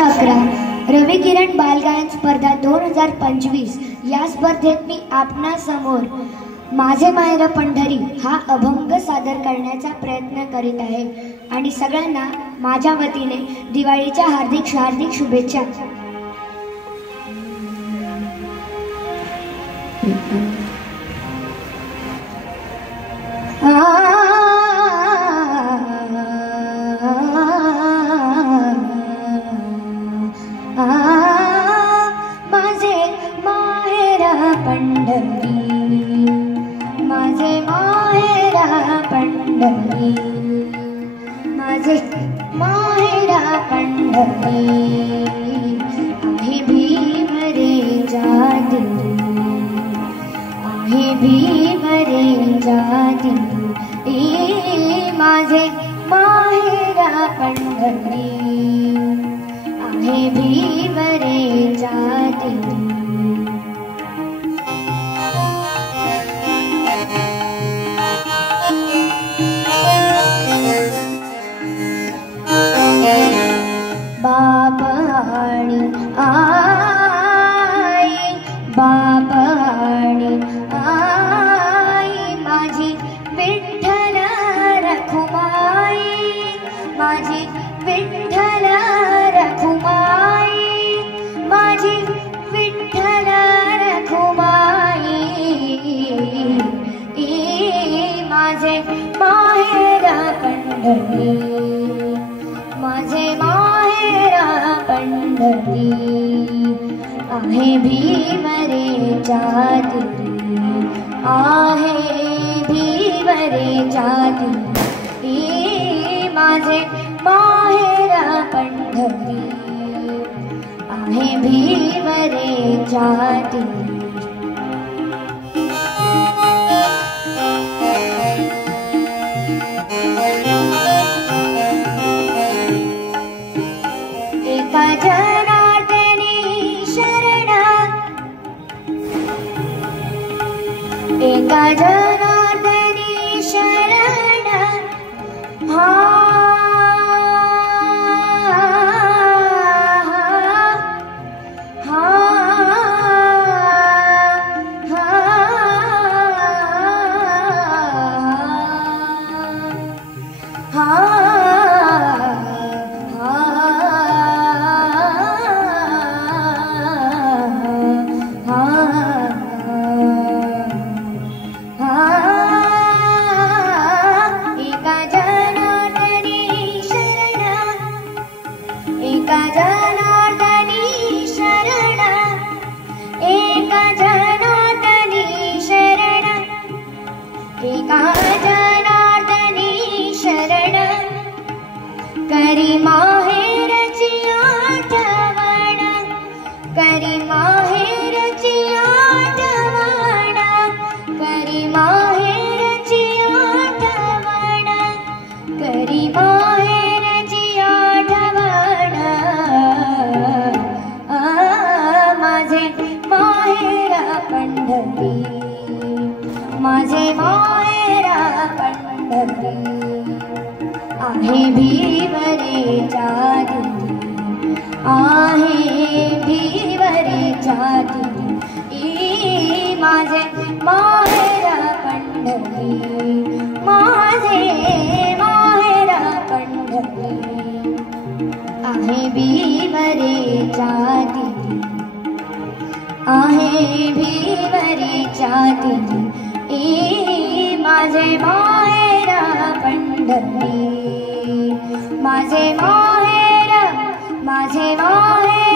11 रवी किरण बालगायन स्पर्धा 2025 या स्पर्धेत मी आपणासमोर माझे माहेर पंढरी हा अभंग सादर करण्याचा प्रयत्न करीत आहे आणि सगळ्यांना माझ्या वतीने दिवाळीच्या हार्दिक हार्दिक शुभेच्छा। माझे माहेरा पंढरी, माझे माहेरा पंढरी, माझे माहेरा पंढरी, आहे भीम रे जाती, आहे भीम रे जाती, माझे माहेरा पंढरी, आहे भीम रे जाती। बाप आणि आई, बाप आणि आई, माझी विठ्ठल रखुमाई, माझी विठ्ठल रखुमाई, माझी विठ्ठल रखुमाई, माझे माहेर पंढरी, माझे माहेर पंढरी, आहे भीम रे जाती, आहे भीम रे जाती, माझे माहेर पंढरी, आहे भीम रे जाती। एका जनार्दनी शरण, एका जनार्दनी शरण, हा एका जनार्दनी शरण, एका जनार्दनी शरण, एका जनार्दनी शरण, करी माहेरची आठवण, करी माहेरची आठवण, करी माहेरची आठवण, करी माहेरची आठवण, माझे माहेर पंढरी, माझे माहेर पंढरी, आहे भीम रे जाती, आहे भीम रे जाती, माझे माहेर पंढरी, माझे माहेर पंढरी, आहे भीम रे जाती, आहे भीम रे जाती, माझे माहेर पंढरी, माझे माहेर, माझे माहेर